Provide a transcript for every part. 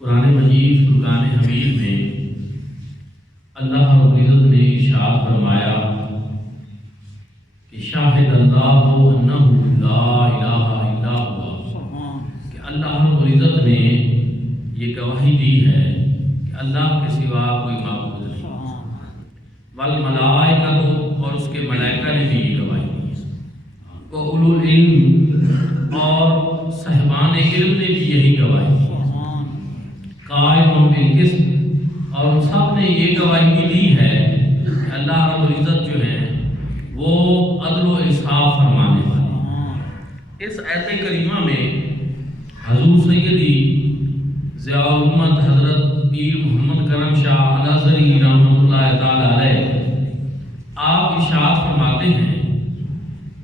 قرآن مجید فرقان حمید میں اللہ رب العزت نے ارشاد فرمایا کہ شاہد اللہ انہ لا الہ الا ہوا، کہ اللہ رب العزت نے یہ گواہی دی ہے کہ اللہ کے سوا کوئی معبود نہیں، والملائکۃ، اور اس کے ملائکہ نے بھی یہ گواہی دی، وَأُولُو الْعِلْمِ، اور صاحبان علم نے بھی یہی گواہی دی، قائم بالقسط، اور سب نے یہ گواہی بھی دی ہے کہ اللہ رب العزت جو ہے وہ عدل و انصاف فرمانے والے۔ اس آیت کریمہ میں حضور سیدی ضیاء الامت حضرت پیر محمد کرم شاہ الازہری رحمۃ اللہ تعالی علیہ آپ ارشاد فرماتے ہیں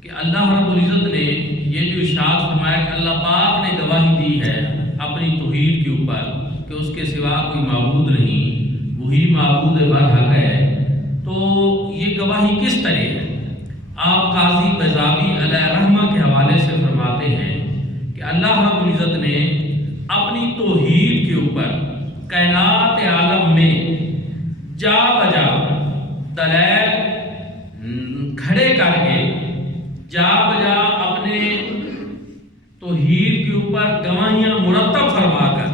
کہ اللہ رب العزت نے یہ جو ارشاد فرمایا کہ اللہ پاک نے گواہی دی ہے اپنی توحید کے اوپر کہ اس کے سوا کوئی معبود نہیں، وہی معبود برحق ہے، تو یہ گواہی کس طرح ہے؟ آپ قاضی بیضاوی علیہ رحمہ کے حوالے سے فرماتے ہیں کہ اللہ رب العزت نے اپنی توحید کے اوپر کائنات عالم میں جا بجا دلائل کھڑے کر کے جا بجا اپنے توحید کے اوپر گواہیاں مرتب فرما کر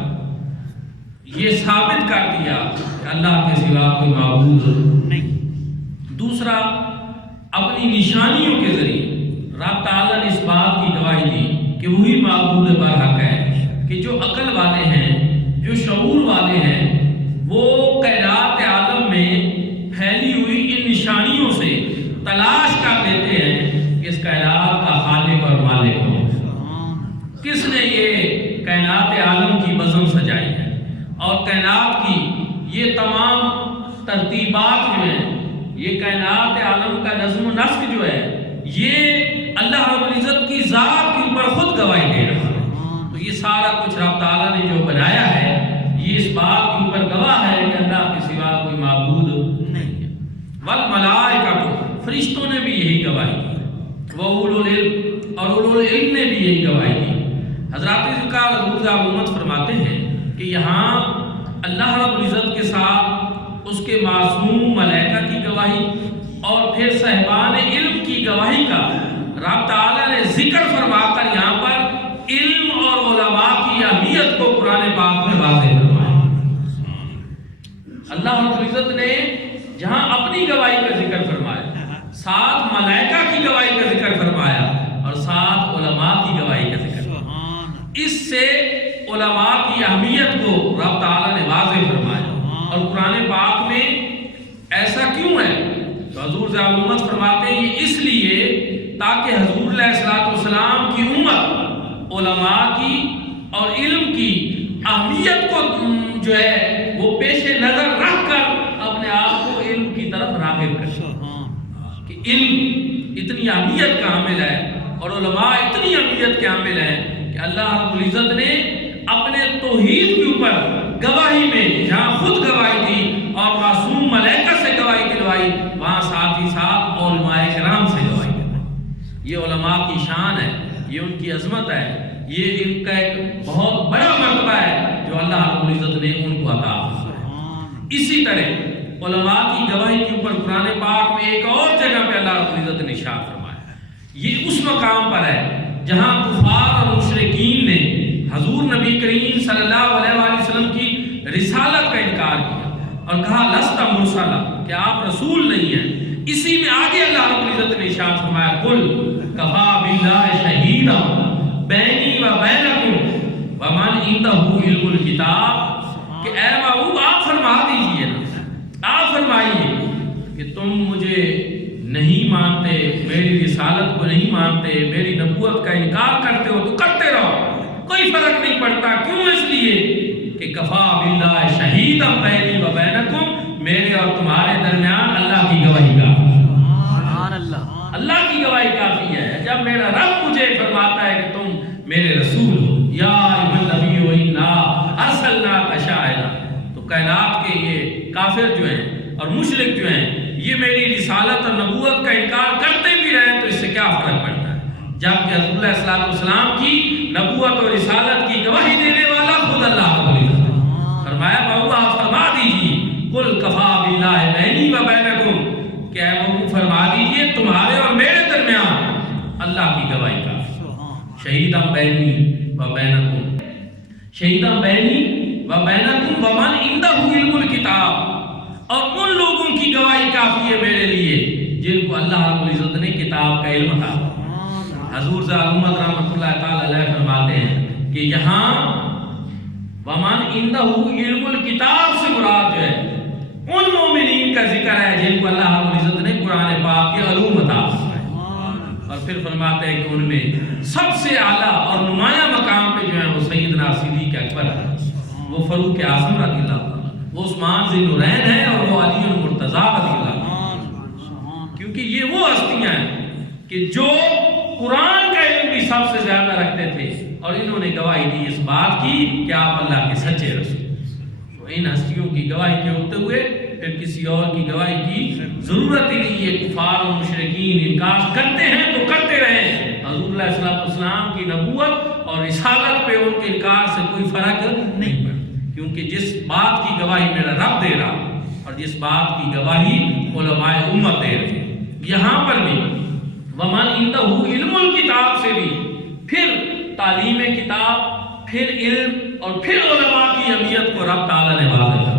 یہ ثابت کر دیا کہ اللہ کے سوا کوئی معبود نہیں۔ دوسرا، اپنی نشانیوں کے ذریعے رب تعالیٰ نے اس بات کی گواہی دی کہ وہی معبود برحق ہے، کہ جو عقل والے ہیں، جو شعور والے ہیں، وہ کائنات عالم میں پھیلی ہوئی ان نشانیوں سے تلاش کر لیتے ہیں کہ اس کائنات کا خالق اور مالک ہو، کس نے یہ کائنات عالم کی بزم سجائی ہے، اور کائنات کی یہ تمام ترتیبات جو ہیں، یہ کائنات عالم کا نظم و نسق جو ہے، یہ اللہ رب العزت کی ذات کے اوپر خود گواہی دے رہا ہے۔ تو یہ سارا کچھ رب تعالیٰ نے جو بنایا ہے یہ اس بات کے اوپر گواہ ہے کہ اللہ کے سوا کوئی معبود نہیں ہے۔ والملائکۃ، فرشتوں نے بھی یہی گواہی دی، وَأُولُو الْعِلْمِ، اور اولو العلم نے بھی یہی گواہی دی۔ حضرات ذکر حضور ضیاء الامت فرماتے ہیں کہ یہاں اللہ رب العزت کے ساتھ اس کے معصوم ملائکہ کی گواہی اور پھر صاحبان علم کی گواہی کا رب تعالیٰ نے ذکر فرما کر یہاں پر علم اور علماء کی اہمیت کو قرآن پاک میں واضح فرمایا۔ اللہ رب العزت نے جہاں اپنی گواہی کا ذکر فرمایا، ساتھ ملائکہ کی گواہی کا ذکر فرمایا، اور ساتھ علماء کی گواہی کا ذکر فرمایا۔ اس سے علماء کی اہمیت کو رب تعالیٰ نے واضح فرمایا۔ اور قرآن پاک میں ایسا کیوں ہے؟ تو حضور ضیاء الامت فرماتے ہیں یہ اس لیے تاکہ حضور علیہ السلام کی امت علماء کی اور علم کی اہمیت کو جو ہے وہ پیش نظر رکھ کر اپنے آپ کو علم کی طرف راغب کرے، کہ علم اتنی اہمیت کا حامل ہے اور علماء اتنی اہمیت کے حامل ہیں کہ اللہ رب العزت نے اپنے توحید کے اوپر گواہی میں جہاں خود گواہی دی اور معصوم ملائکہ سے گواہی دلوائی، وہاں ساتھ ہی ساتھ علماء کرام سے گواہی دلوائی۔ یہ علماء کی شان ہے، یہ ان کی عظمت ہے، یہ ان کا ایک بہت بڑا مرتبہ ہے جو اللہ رب العزت نے ان کو عطا فرمایا۔ اسی طرح علماء کی گواہی کے اوپر قرآن پاک میں ایک اور جگہ پہ اللہ رب العزت نے ارشاد فرمایا، یہ اس مقام پر ہے جہاں کفار اور مشرکین نے حضور نبی کریم صلی اللہ علیہ وآلہ وسلم کی رسالت کا انکار کیا اور کہا لست مرسلا، کہ آپ رسول نہیں ہیں۔ اسی میں آگے اللہ رب العزت نے ارشاد فرمایا قل کفا باللہ شہیدا بینی و بینکم ومن عندہ علم الکتاب، کہ اے محبوب آپ فرما دیجئے نا، آپ فرمائیے کہ تم مجھے نہیں مانتے، میری رسالت کو نہیں مانتے، میری نبوت کا انکار کرتے ہو تو کرتے رہو، کوئی فرق نہیں پڑتا۔ کیوں؟ اس لیے کہ کفا باللہ شہیدا بینی و بینکم، میرے اور تمہارے درمیان اللہ کی گواہی کافی ہے، اللہ کی گواہی کافی ہے۔ جب میرا رب مجھے فرماتا ہے کہ تم میرے رسول ہو، یا ایھا النبی انا ارسلناک شاہدا، تو کائنات کے یہ کافر جو ہیں اور مشرک جو ہیں یہ میری رسالت اور نبوت کا انکار کرتے بھی رہے تو اس سے کیا فرق پڑتا ہے؟ جبکہ رسول اللہ صلی اللہ علیہ وسلم کی نبوت اور رسالت کی گواہی دینے والا خود اللہ رب العزت ہے۔ دیجئے تمہارے اور میرے درمیان اللہ کی گواہی کافی. شہیداً بینی و بینکم، شہیداً بینی و بینکم ومن عندہ علم الکتاب، اور ان لوگوں کی گواہی کافی ہے میرے لیے جن کو اللہ رب العزت نے کتاب کا علم عطا. حضور صاحب محمد رحمۃ اللہ تعالی علیہ فرماتے ہیں کہ یہاں ومن عندہ علم الکتاب سے مراد جو ہے ان مومنین کا ذکر ہے جن کو اللہ رب العزت نے قرآن پاک کے علوم عطا. اور پھر فرماتے ہیں کہ ان میں سب سے اعلیٰ اور نمایاں مقام پہ جو ہے وہ سیدنا صدیق اکبر ہے، وہ فاروق اعظم رضی اللہ عنہ، وہ عثمان ذی النورین ہے، اور وہ علی المرتضیٰ رضی اللہ عنہ. کیونکہ یہ وہ ہستیاں ہیں کہ جو قرآن کا علم بھی سب سے زیادہ رکھتے تھے، اور انہوں نے گواہی دی اس بات کی کہ آپ اللہ کے سچے رسول. تو ان ہستیوں کی گواہی کے ہوتے ہوئے پھر کسی اور کی گواہی کی ضرورت ہی نہیں ہے. کفار و مشرکین انکار کرتے ہیں تو کرتے رہیں، حضور علیہ السلام کی نبوت اور رسالت پہ ان کے انکار سے کوئی فرق نہیں پڑتا، کیونکہ جس بات کی گواہی میرا رب دے رہا اور جس بات کی گواہی علماء امت دے رہے ہیں. یہاں پر بھی ومن عندہ علم الکتاب سے بھی پھر تعلیم کتاب، پھر علم اور پھر علماء کی اہمیت کو رب تعالیٰ نے واضح فرمایا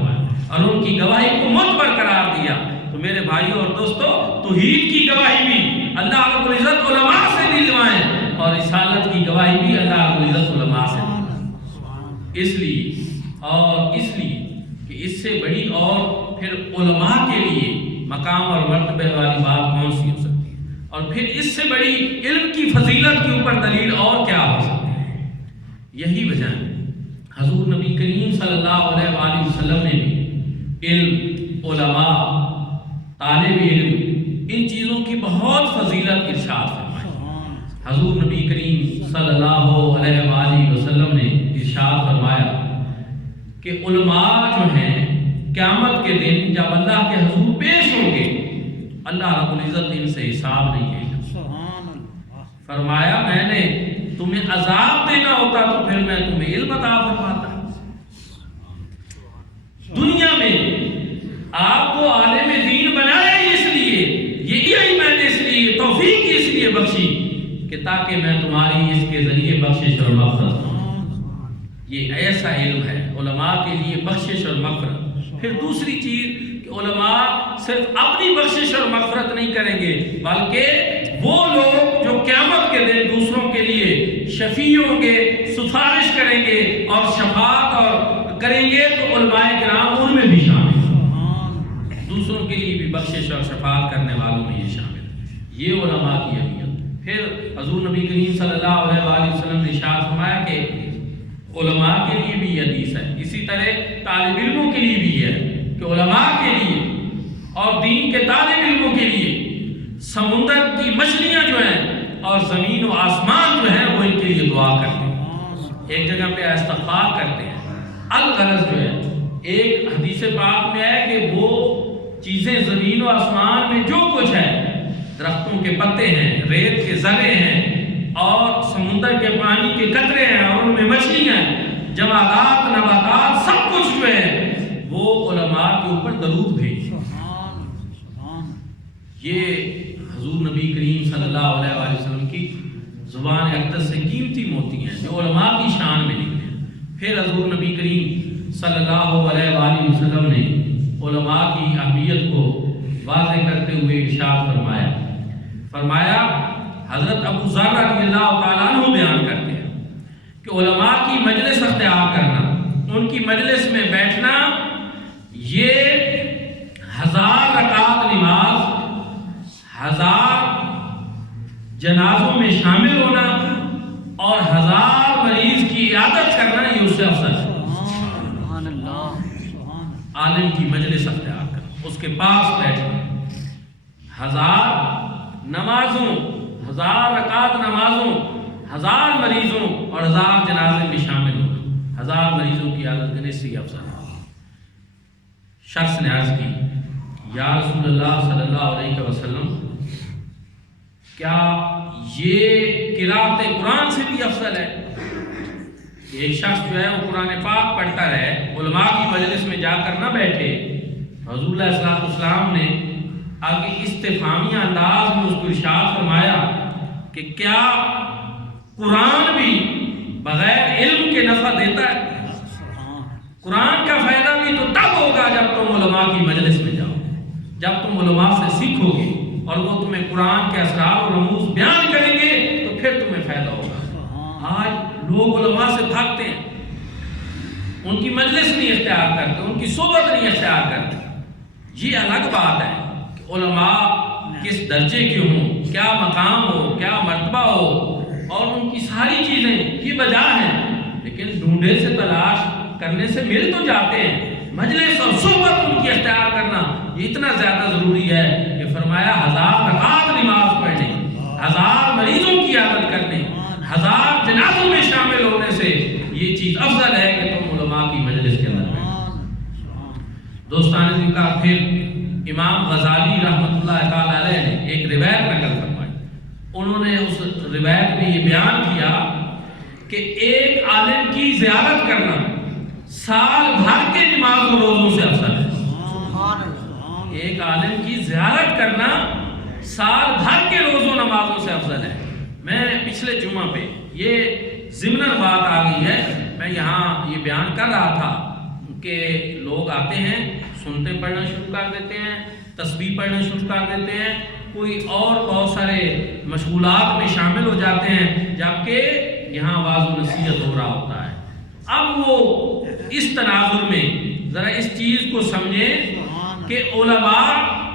اور ان کی گواہی کو معتبر قرار دیا. تو میرے بھائیوں اور دوستو، توحید کی گواہی بھی اللہ رب العزت علماء سے دلوائیں اور رسالت کی گواہی بھی اللہ رب العزت علماء سے دلوائیں. اس لیے کہ اس سے بڑی اور پھر علماء کے لیے مقام اور مرتبہ والی بات کون سی ہو سکتی ہے، اور پھر اس سے بڑی علم کی فضیلت کے اوپر دلیل اور کیا ہو سکتی ہے. یہی وجہ ہے حضور نبی کریم صلی اللہ علیہ وآلہ وسلم نے بھی علم، علماء، طالب علم، ان چیزوں کی بہت فضیلت ارشاد فرمائی. حضور نبی کریم صلی اللہ علیہ وآلہ وسلم نے ارشاد فرمایا کہ علماء جو ہیں قیامت کے دن جب اللہ کے حضور پیش ہوں گے، اللہ رب العزت ان سے حساب نہیں لے گا. فرمایا میں نے تمہیں عذاب دینا ہوتا تو پھر میں تمہیں علم عطا فرماتا. دنیا میں آپ کو عالم دین بنایا اس لیے، یہی میں نے اس لیے توفیق اس لیے بخشی کہ تاکہ میں تمہاری اس کے ذریعے بخشش اور مغفرت. یہ ایسا علم ہے علماء کے لیے بخشش اور مغفرت. پھر دوسری چیز کہ علماء صرف اپنی بخشش اور مغفرت نہیں کریں گے، بلکہ وہ لوگ جو قیامت کے دن دوسروں کے لیے شفیع ہوں گے، سفارش کریں گے اور شفاعت اور کریں گے، تو علماء کرام ان میں بھی شامل ہیں. دوسروں کے لیے بھی بخشش اور شفاعت کرنے والوں میں یہ شامل ہے. یہ علماء کی اہمیت. پھر حضور نبی کریم صلی اللہ علیہ وآلہ وسلم نے ارشاد فرمایا کہ علماء کے لیے بھی یہ حدیث ہے، اسی طرح طالب علموں کے لیے بھی یہ ہے کہ علماء کے لیے اور دین کے طالب علموں کے لیے سمندر کی مچھلیاں جو ہیں اور زمین و آسمان جو ہیں وہ ان کے لیے دعا کرتے ہیں، ایک جگہ پہ استغفار کرتے ہیں. الغرض جو ہے ایک حدیث پاک میں ہے کہ وہ چیزیں زمین و آسمان میں جو کچھ ہے، درختوں کے پتے ہیں، ریت کے ذرے ہیں اور سمندر کے پانی کے قطرے ہیں اور ان میں مچھلیاں ہیں، جمادات، نباتات، سب کچھ جو ہے وہ علماء کے اوپر درود بھیج. یہ حضور نبی کریم صلی اللہ علیہ وآلہ وسلم کی زبان اقدس سے قیمتی موتی ہیں جو علماء کی شان میں نکلے ہیں. پھر حضور نبی کریم صلی اللہ علیہ وآلہ وسلم نے علماء کی اہمیت کو واضح کرتے ہوئے ارشاد فرمایا حضرت ابو ذر رضی اللہ تعالیٰ عنہ بیان کرتے ہیں کہ علماء کی مجلس اختیار کرنا، ان کی مجلس میں بیٹھنا، یہ 1000 رکعت نماز، 1000 جنازوں میں شامل ہونا اور 1000 مریض کی عیادت کرنا، یہ اس سے افضل ہے. عالم کی مجلس اختیار کرنا، اس کے پاس بیٹھنا، 1000 نمازوں، 1000 رکعت نمازوں، 1000 مریضوں اور 1000 جنازے میں شامل ہونا، 1000 مریضوں کی عیادت کرنے سے افضل ہے. شخص نے عرض کی یا رسول اللہ صلی اللہ علیہ وسلم، کیا یہ قرأت قرآن سے بھی افضل ہے؟ ایک شخص جو ہے وہ قرآن پاک پڑھتا رہے، علماء کی مجلس میں جا کر نہ بیٹھے. حضور علیہ السلام نے آگے استفہامی انداز میں اس کو ارشاد فرمایا کہ کیا قرآن بھی بغیر علم کے نفع دیتا ہے؟ قرآن کا فائدہ بھی تو تب ہوگا جب تم علماء کی مجلس میں جاؤ، جب تم علماء سے سیکھو گے اور وہ تمہیں قرآن کے اسرار و رموز بیان کریں گے تو پھر تمہیں فائدہ ہوگا۔ آج لوگ علماء سے بھاگتے ہیں، ان کی مجلس نہیں اختیار کرتے، ان کی صحبت نہیں اختیار کرتے۔ یہ الگ بات ہے کہ علماء کس درجے کے ہوں، کیا مقام ہو، کیا مرتبہ ہو، اور ان کی ساری چیزیں یہ بجا ہیں، لیکن ڈھونڈے سے تلاش کرنے سے مل تو جاتے ہیں۔ مجلس اور صحبت ان کی اختیار کرنا یہ اتنا زیادہ ضروری ہے کہ فرمایا 1000 رکعت نماز پڑھنے، 1000 مریضوں کی عیادت کرنے، 1000 جنازوں میں شامل ہونے سے یہ چیز افضل ہے کہ تم علماء کی مجلس کے اندر دوستان ذکر۔ پھر امام غزالی رحمۃ اللہ تعالی علیہ نے ایک روایت نقل فرمائی، انہوں نے اس روایت میں یہ بیان کیا کہ ایک عالم کی زیارت کرنا سال بھر کے نماز و روزوں سے افضل ہے۔ ایک عالم کی زیارت کرنا سال بھر کے روزوں نمازوں سے افضل ہے۔ میں پچھلے جمعہ پہ یہ ضمناً بات آ گئی ہے، میں یہاں یہ بیان کر رہا تھا کہ لوگ آتے ہیں، سنتے پڑھنا شروع کر دیتے ہیں، تسبیح پڑھنا شروع کر دیتے ہیں، کوئی اور بہت سارے مشغولات میں شامل ہو جاتے ہیں، جبکہ یہاں آواز و نصیحت ہو رہا ہوتا ہے۔ اب وہ اس تناظر میں ذرا اس چیز کو سمجھیں کہ علماء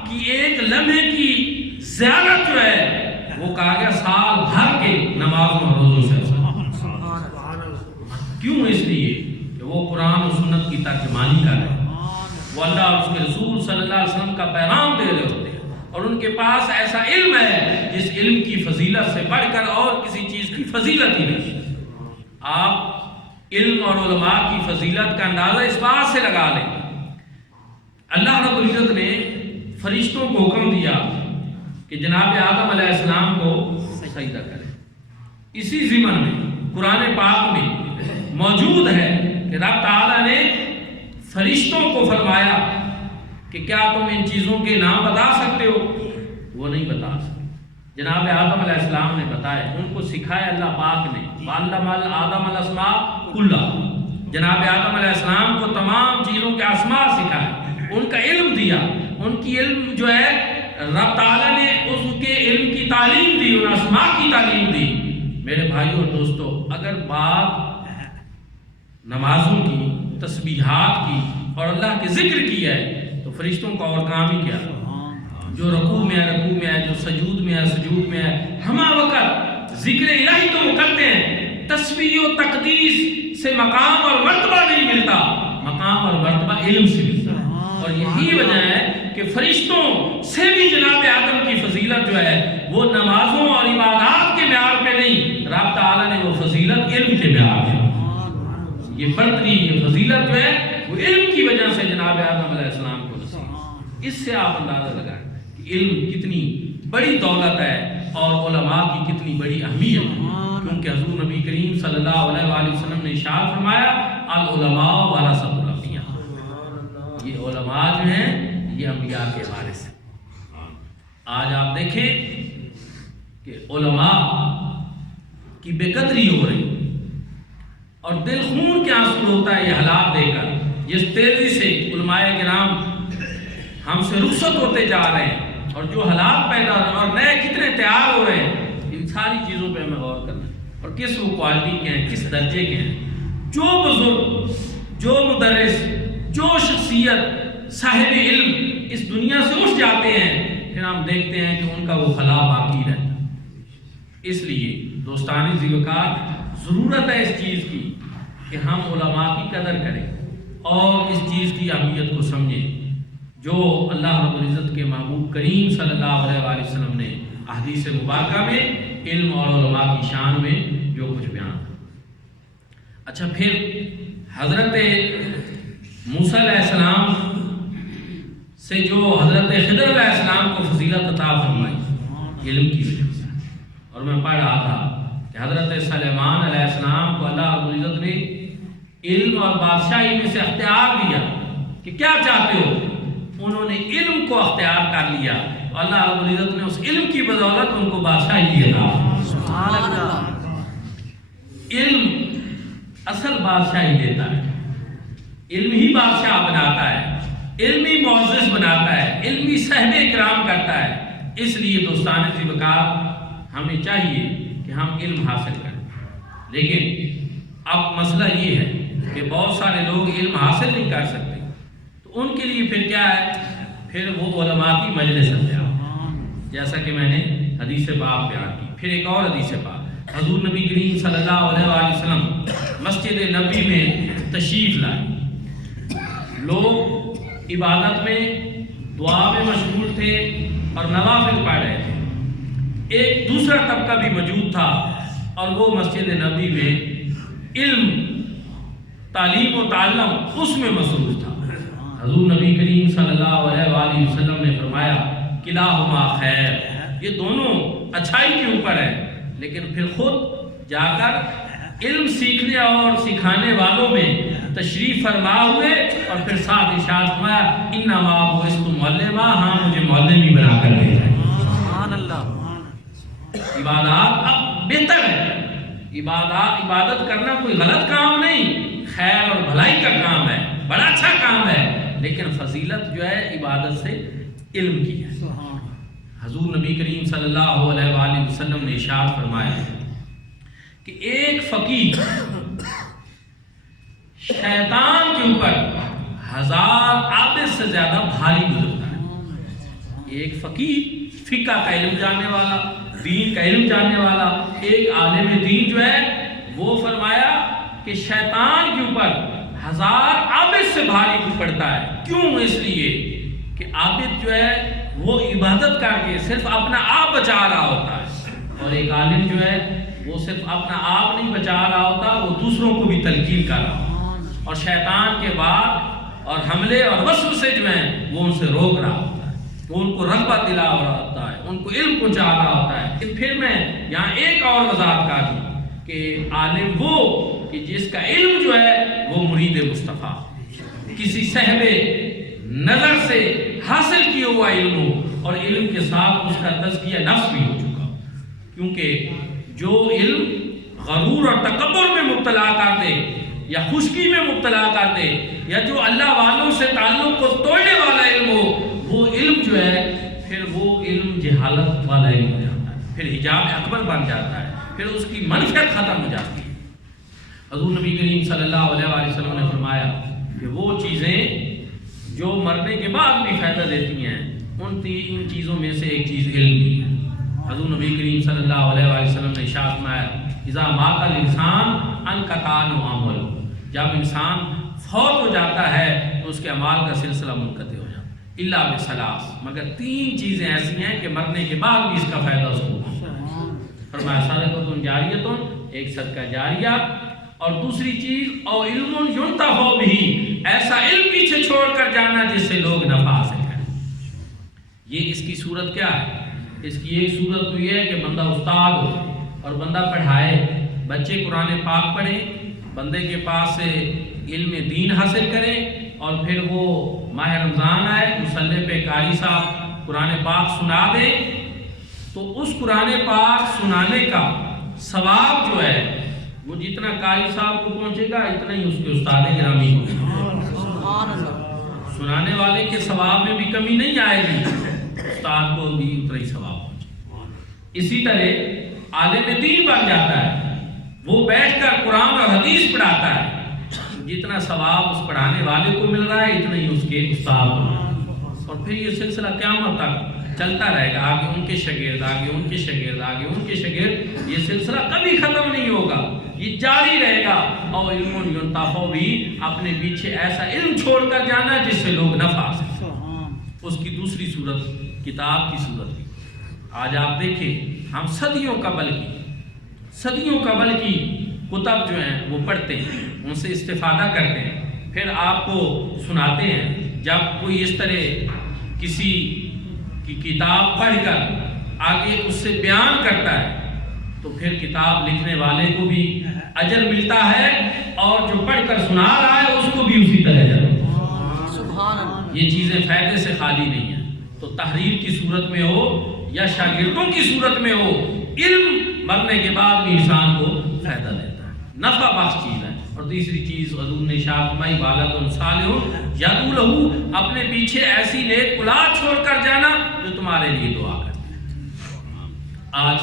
کی ایک لمحے کی زیارت جو ہے وہ کہا گیا سال بھر کے نمازوں اور روزوں سے کیوں؟ اس لیے کہ وہ قرآن و سنت کی ترجمانی کر رہے ہیں، وہ اللہ اور اس کے رسول صلی اللہ علیہ وسلم کا پیغام دے رہے ہوتے ہیں، اور ان کے پاس ایسا علم ہے جس علم کی فضیلت سے بڑھ کر اور کسی چیز کی فضیلت ہی نہیں۔ آپ علم اور علماء کی فضیلت کا اندازہ اس بات سے لگا لیں، اللہ رب العزت نے فرشتوں کو حکم دیا کہ جناب آدم علیہ السلام کو سجدہ کریں۔ اسی ضمن میں قرآن پاک میں موجود ہے کہ رب تعالیٰ نے فرشتوں کو فرمایا کہ کیا تم ان چیزوں کے نام بتا سکتے ہو؟ وہ نہیں بتا سکتے۔ جناب آدم علیہ السلام نے بتایا، ان کو سکھایا اللہ پاک نے، وَعَلَّمَ آدَمَ الْأَسْمَاءَ كُلَّهَا۔ جناب آدم علیہ السلام کو تمام چیزوں کے اسماء سکھائے، ان کا علم دیا، ان کی علم جو ہے رب تعالیٰ نے اس کے علم کی تعلیم دی، ان اسماء کی تعلیم دی۔ میرے بھائیوں اور دوستو، اگر بات نمازوں کی، تسبیحات کی اور اللہ کے ذکر کی ہے تو فرشتوں کا اور کام ہی کیا؟ جو رکوع میں ہے رکوع میں ہے، جو سجود میں ہے سجود میں ہے، ہمہ وقت ذکر الہی تو وہ کرتے ہیں۔ تسبیح و تقدیس سے مقام اور مرتبہ نہیں ملتا، مقام اور مرتبہ علم سے ملتا ہے، اور یہی وجہ ہے کہ فرشتوں سے بھی جناب آدم کی فضیلت جو ہے وہ نمازوں اور عبادات کے معیار پہ نہیں، رب تعالیٰ نے وہ فضیلت علم کے معیار پہ، یہ برتری، یہ فضیلت جو ہے وہ علم کی وجہ سے جناب آدم علیہ السلام کو نصیب۔ اس سے آپ اندازہ لگائیں کہ علم کتنی بڑی دولت ہے اور علماء کی کتنی بڑی اہمیت ہے، کیونکہ حضور نبی کریم صلی اللہ علیہ وآلہ وسلم نے ارشاد فرمایا العلماء ورثۃ الانبیاء، یہ علماء جو ہیں یہ انبیاء کے وارث ہیں۔ آج آپ دیکھیں کہ علماء کی بے قدری ہو رہی اور دل خون کے آنسو ہوتا ہے یہ حالات دیکھ کر، جس تیزی سے علماء کرام ہم سے رخصت ہوتے جا رہے ہیں اور جو حالات پیدا ہو رہے ہیں اور نئے کتنے تیار ہو رہے ہیں، ان ساری چیزوں پہ ہمیں غور کرنا ہے، اور کس وہ کوالٹی کے ہیں، کس درجے کے ہیں۔ جو بزرگ، جو مدرس، جو شخصیت صاحب علم اس دنیا سے اٹھ جاتے ہیں، پھر ہم دیکھتے ہیں کہ ان کا وہ خلا باقی رہتا ہے۔ اس لیے دوستانی ذکر ضرورت ہے اس چیز کی کہ ہم علماء کی قدر کریں اور اس چیز کی اہمیت کو سمجھیں جو اللہ رب العزت کے محبوب کریم صلی اللہ علیہ وآلہ وسلم نے احادیث مبارکہ میں علم اور علماء کی شان میں جو کچھ بیان کیا۔ اچھا، پھر حضرت موسیٰ علیہ السلام سے جو حضرت خضر علیہ السلام کو فضیلت عطا فرمائی علم کی وجہ سے، اور میں پڑھ رہا تھا کہ حضرت سلیمان علیہ السلام کو اللہ رب العزت نے علم اور بادشاہی میں سے اختیار دیا کہ کیا چاہتے ہو، انہوں نے علم کو اختیار کر لیا اللہ رب العزت نے اس علم کی بدولت ان کو بادشاہی دیا. سبحان اللہ. علم اصل بادشاہی دیتا ہے، علم ہی بادشاہ بناتا ہے، علم ہی معزز بناتا ہے، علم ہی صاحب اکرام کرتا ہے. اس لیے دوستان ذی وقار ہمیں چاہیے کہ ہم علم حاصل کریں. لیکن اب مسئلہ یہ ہے کہ بہت سارے لوگ علم حاصل نہیں کر سکتے، تو ان کے لیے پھر کیا ہے، پھر وہ علماء کی مجلس ہے. جیسا کہ میں نے حدیث پاک بیان کی. پھر ایک اور حدیث پاک، حضور نبی کریم صلی اللہ علیہ وآلہ وسلم مسجد نبی میں تشریف لائے. لوگ عبادت میں دعا میں مشغول تھے اور نوافل پڑھ رہے تھے. ایک دوسرا طبقہ بھی موجود تھا اور وہ مسجد نبی میں علم، تعلیم و تعلم اس میں مصروف تھا. حضور نبی کریم صلی اللہ علیہ وآلہ وسلم نے فرمایا کلاہما خیر، یہ دونوں اچھائی کے اوپر ہے. لیکن پھر خود جا کر علم سیکھنے اور سکھانے والوں میں تشریف فرما ہوئے اور پھر ساتھ ارشاد فرمایا انما بعثت معلما، ہاں مجھے معلم ہی بنا کر بھیجا. سبحان اللہ. عبادات اب بہتر ہے. عبادت کرنا کوئی غلط کام نہیں، خیر اور بھلائی کا کام ہے، بڑا اچھا کام ہے. لیکن فضیلت جو ہے عبادت سے علم کی ہے. حضور نبی کریم صلی اللہ علیہ وآلہ وسلم نے ارشاد فرمایا کہ ایک فقیہ شیطان کے اوپر 1000 عابد سے زیادہ بھاری گزرتا ہے. ایک فقیہ فقہ کا علم جاننے والا، دین کا علم جاننے والا ایک عالم دین جو ہے، وہ فرمایا کہ شیطان کے اوپر 1000 عابد سے بھاری پڑتا ہے. کیوں؟ اس لیے کہ عابد جو ہے وہ عبادت کر کے صرف اپنا آپ بچا رہا ہوتا ہے، اور ایک عالم جو ہے وہ صرف اپنا آپ نہیں بچا رہا ہوتا، وہ دوسروں کو بھی تلقین کر رہا ہوتا اور شیطان کے وار اور حملے اور وسوسے جو ہیں وہ ان سے روک رہا ہوتا ہے، وہ ان کو رغبت دلا رہا ہوتا ہے، ان کو علم پہنچا رہا ہوتا ہے. پھر میں یہاں ایک اور وضاحت کر دوں کہ عالم وہ کہ جس کا علم جو ہے وہ مرید مصطفیٰ، کسی صاحب نظر سے حاصل کیا ہوا علم ہو، اور علم کے ساتھ اس کا تزکیہ نفس بھی ہو چکا ہو. کیونکہ جو علم غرور اور تکبر میں مبتلا کر دے یا خشکی میں مبتلا کر دے یا جو اللہ والوں سے تعلق کو توڑنے والا علم ہو، وہ علم جو ہے پھر وہ علم جہالت والا علم ہو جاتا ہے، پھر حجاب اکبر بن جاتا ہے، پھر اس کی منفعت ختم ہو جاتی ہے. حضور نبی کریم صلی اللہ علیہ وآلہ وسلم نے فرمایا کہ وہ چیزیں جو مرنے کے بعد بھی فائدہ دیتی ہیں، ان تین چیزوں میں سے ایک چیز علم بھی ہے. حضور نبی کریم صلی اللہ علیہ وآلہ وسلم نے ارشاد فرمایا اذا مات الانسان انقطع عنہ عملہ، جب انسان فوت ہو جاتا ہے تو اس کے اعمال کا سلسلہ منقطع ہو جاتا ہے، الا بثلاث، مگر 3 چیزیں ایسی ہیں کہ مرنے کے بعد بھی اس کا فائدہ اس کو فرمایا صدقۃ جاریۃ، ایک صدقہ جاریہ، اور دوسری چیز او علم ينتفع به، ایسا علم پیچھے چھوڑ کر جانا جس سے لوگ نفع حاصل کریں. یہ اس کی صورت کیا ہے؟ اس کی ایک صورت تو یہ ہے کہ بندہ استاد ہو اور بندہ پڑھائے، بچے قرآن پاک پڑھیں، بندے کے پاس سے علم دین حاصل کریں، اور پھر وہ ماہ رمضان آئے، مصلی پہ قاری صاحب قرآن پاک سنا دیں، تو اس قرآن پاک سنانے کا ثواب جو ہے وہ جتنا قاری صاحب کو پہنچے گا اتنا ہی اس کے استاد گرامی کو، سنانے والے کے ثواب میں بھی کمی نہیں آئے گی، استاد کو بھی اتنا ہی ثواب پہنچے. اسی طرح عالم دین بن جاتا ہے، وہ بیٹھ کر قرآن اور حدیث پڑھاتا ہے، جتنا ثواب اس پڑھانے والے کو مل رہا ہے اتنا ہی اس کے استاد کو. اور پھر یہ سلسلہ قیامت تک چلتا رہے گا، آگے ان کے شاگرد، آگے ان کے شاگرد، آگے ان کے شاگرد، یہ سلسلہ کبھی ختم نہیں ہوگا، یہ جاری رہے گا. اور علم ينتفع بھی اپنے پیچھے ایسا علم چھوڑ کر جانا جس سے لوگ نفع حاصل. اس کی دوسری صورت کتاب کی صورت. آج آپ دیکھیں ہم صدیوں قبل کی کتب جو ہیں وہ پڑھتے ہیں، ان سے استفادہ کرتے ہیں، پھر آپ کو سناتے ہیں. جب کوئی اس طرح کسی کی کتاب پڑھ کر آگے اس سے بیان کرتا ہے تو پھر کتاب لکھنے والے کو بھی اجر ملتا ہے، اور جو پڑھ کر سنا رہا ہے اس کو بھی اسی طرح اجر ملتا ہے. یہ چیزیں فائدے سے خالی نہیں ہیں. تو تحریر کی صورت میں ہو یا شاگردوں کی صورت میں ہو، علم مرنے کے بعد بھی انسان کو فائدہ دیتا ہے، نفع بخش چیز ہے۔ اور تیسری چیز حضور نے ارشاد فرمائی والد صالح یدعو لہ، اپنے پیچھے ایسی نیک اولاد چھوڑ کر جانا جو تمہارے لیے دعا کرتی ہے۔ آج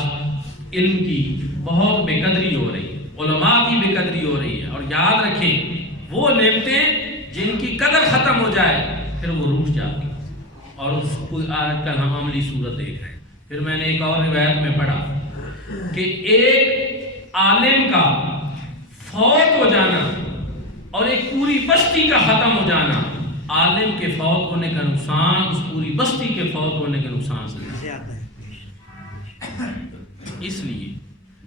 علم کی بہت بے قدری ہو رہی ہے، علماء کی بے قدری ہو رہی ہے، اور یاد رکھیں وہ نعمتیں جن کی قدر ختم ہو جائے پھر وہ روٹ جاتی، اور اس کو آج کل ہم عملی صورت دیکھ رہے ہیں۔ پھر میں نے ایک اور روایت میں پڑھا کہ ایک عالم کا فوت ہو جانا اور ایک پوری بستی کا ختم ہو جانا، عالم کے فوت ہونے کا نقصان اس پوری بستی کے فوت ہونے کے نقصان سے زیادہ ہے۔ اس لیے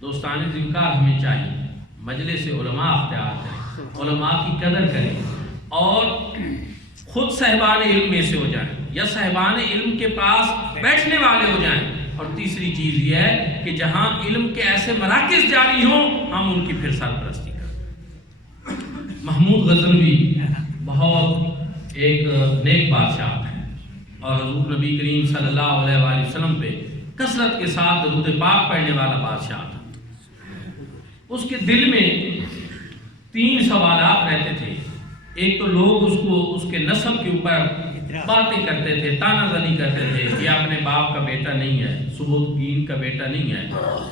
دوستان ذمکار ہمیں چاہیے مجلس علماء اختیار کریں، علماء کی قدر کریں، اور خود صاحبان علم میں سے ہو جائیں یا صاحبان علم کے پاس بیٹھنے والے ہو جائیں۔ اور تیسری چیز یہ ہے کہ جہاں علم کے ایسے مراکز جاری ہوں ہم ان کی پھر سرپرستی کریں۔ محمود غزنوی بہت ایک نیک بادشاہ ہیں، اور حضور نبی کریم صلی اللہ علیہ وآلہ وسلم پہ کثرت کے ساتھ درود پاک پڑھنے والا بادشاہ تھا۔ اس کے دل میں 3 سوالات رہتے تھے۔ ایک تو لوگ اس کو اس کے نسب کے اوپر باتیں کرتے تھے، تانا زنی کرتے تھے کہ یہ اپنے باپ کا بیٹا نہیں ہے، سبکتگین کا بیٹا نہیں ہے،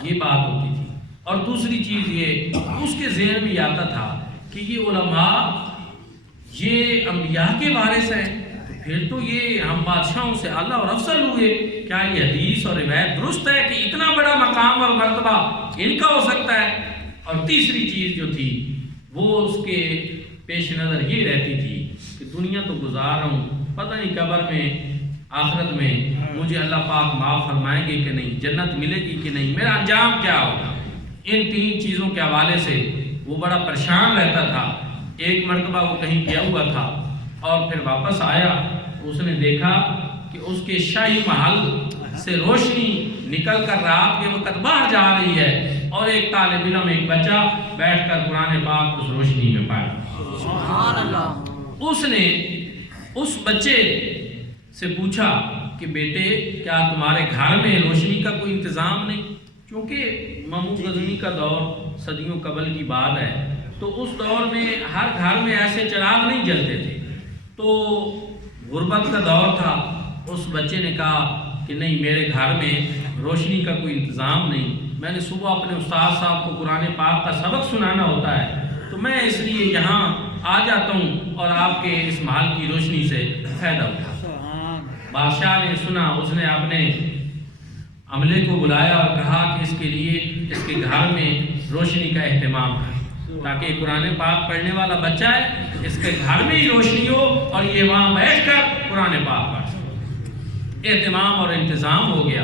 یہ بات ہوتی تھی۔ اور دوسری چیز یہ اس کے ذہن میں آتا تھا کہ یہ علماء یہ انبیاء کے وارث ہیں، پھر تو یہ ہم بادشاہوں سے اعلیٰ اور افضل ہوئے، کیا یہ حدیث اور روایت درست ہے کہ اتنا بڑا مقام اور مرتبہ ان کا ہو سکتا ہے؟ اور تیسری چیز جو تھی وہ اس کے پیش نظر یہ رہتی تھی کہ دنیا تو گزار رہا ہوں، پتہ نہیں قبر میں آخرت میں مجھے اللہ پاک معاف فرمائیں گے کہ نہیں، جنت ملے گی کہ نہیں، میرا انجام کیا ہوگا۔ ان 3 چیزوں کے حوالے سے وہ بڑا پریشان رہتا تھا۔ ایک مرتبہ وہ کہیں گیا ہوا تھا اور پھر واپس آیا، اس نے دیکھا کہ اس کے شاہی محل سے روشنی نکل کر رات کے وقت باہر جا رہی ہے، اور ایک طالب علم، ایک بچہ بیٹھ کر قرآن پاک اس روشنی میں پڑھ رہا۔ سبحان اللہ۔ اس نے اس بچے سے پوچھا کہ بیٹے کیا تمہارے گھر میں روشنی کا کوئی انتظام نہیں؟ کیونکہ محمود غزنوی کا دور صدیوں قبل کی بات ہے، تو اس دور میں ہر گھر میں ایسے چراغ نہیں جلتے تھے، تو غربت کا دور تھا۔ اس بچے نے کہا کہ نہیں، میرے گھر میں روشنی کا کوئی انتظام نہیں، میں نے صبح اپنے استاد صاحب کو قرآن پاک کا سبق سنانا ہوتا ہے، تو میں اس لیے یہاں آ جاتا ہوں اور آپ کے اس محل کی روشنی سے فائدہ اٹھاتا ہوں۔ بادشاہ نے سنا، اس نے اپنے عملے کو بلایا اور کہا کہ اس کے لیے اس کے گھر میں روشنی کا اہتمام کر، تاکہ قرآن پاک پڑھنے والا بچہ ہے، اس کے گھر میں ہی روشنی ہو اور یہ وہاں بیٹھ کر قرآن پاک پڑھ سکے۔ اہتمام اور انتظام ہو گیا۔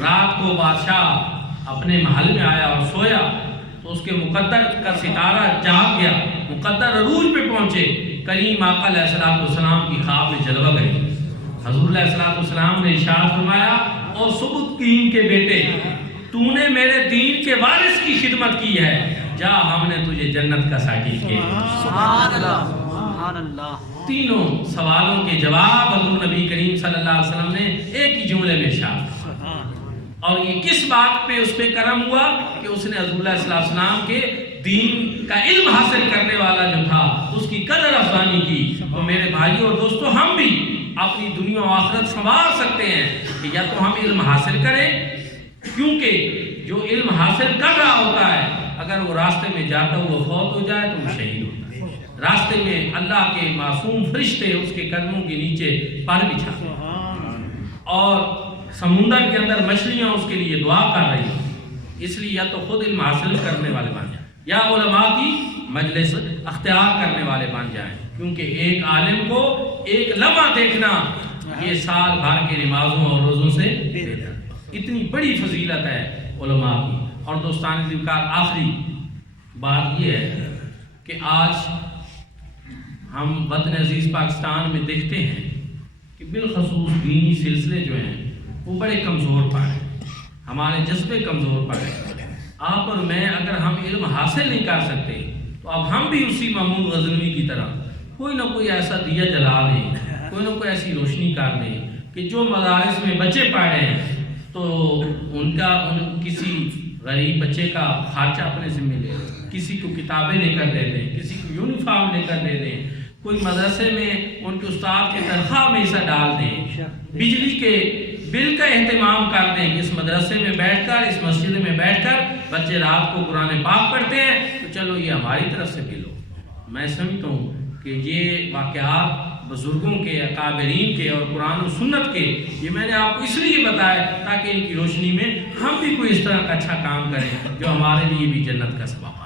رات کو بادشاہ اپنے محل میں آیا اور سویا تو اس کے مقدر کا ستارہ جاگ گیا، مقدر عروج پہ پہنچے، کریم آقا علیہ الصلوۃ والسلام کی خواب میں جلوہ گری۔ حضور علیہ الصلوۃ والسلام نے ارشاد فرمایا، اور سبکتگین کے بیٹے، تو نے میرے دین کے وارث کی خدمت کی ہے، جا ہم نے تجھے جنت کا سرٹیفکیٹ۔ سبحان اللہ، سبحان اللہ۔ تینوں سوالوں کے جواب حضور نبی کریم صلی اللہ علیہ وسلم نے ایک ہی جملے میں ارشاد۔ اور یہ کس بات پہ اس پہ کرم ہوا کہ اس نے حضور علیہ السلام کے دین کا علم حاصل کرنے والا جو تھا اس کی قدر افزانی کی۔ تو میرے بھائیوں اور دوستوں، ہم بھی اپنی دنیا و آخرت سنوار سکتے ہیں کہ یا تو ہم علم حاصل کریں، کیونکہ جو علم حاصل کر رہا ہوتا ہے اگر وہ راستے میں جاتا ہوا فوت ہو جائے تو وہ شہید ہوتا ہے۔ راستے میں اللہ کے معصوم فرشتے اس کے قدموں کے نیچے پر بچھاتے ہیں، اور سمندر کے اندر مچھلیاں اس کے لیے دعا کر رہی ہیں۔ اس لیے یا تو خود علم حاصل کرنے والے بن جائیں یا علماء کی مجلس اختیار کرنے والے بن جائیں، کیونکہ ایک عالم کو ایک لمحہ دیکھنا یہ سال بھر کے نمازوں اور روزوں سے اتنی بڑی فضیلت ہے علماء کی۔ اور دوستان ذمکار، آخری بات یہ ہے کہ آج ہم وطن عزیز پاکستان میں دیکھتے ہیں کہ بالخصوص دینی سلسلے جو ہیں وہ بڑے کمزور پائے، ہمارے جذبے کمزور پائے۔ آپ اور میں اگر ہم علم حاصل نہیں کر سکتے تو اب ہم بھی اسی محمود غزنوی کی طرح کوئی نہ کوئی ایسا دیا جلا دیں، کوئی نہ کوئی ایسی روشنی کر دیں، کہ جو مدارس میں بچے پڑھ رہے ہیں تو ان کسی غریب بچے کا خرچہ اپنے ذمہ لے، کسی کو کتابیں لے کر دے دیں، کسی کو یونیفارم لے کر دے دیں، کوئی مدرسے میں ان کے استاد کے تنخواہ میں حصہ ڈال دیں، بجلی کے بل کا اہتمام کر دیں کہ اس مدرسے میں بیٹھ کر، اس مسجد میں بیٹھ کر بچے رات کو قرآن پاک پڑھتے ہیں، تو چلو یہ ہماری طرف سے بھی لو۔ میں سمجھتا ہوں کہ یہ واقعات بزرگوں کے، اکابرین کے اور قرآن و سنت کے، یہ میں نے آپ کو اس لیے بتایا تاکہ ان کی روشنی میں ہم بھی کوئی اس طرح کا اچھا کام کریں جو ہمارے لیے بھی جنت کا سبب ہے۔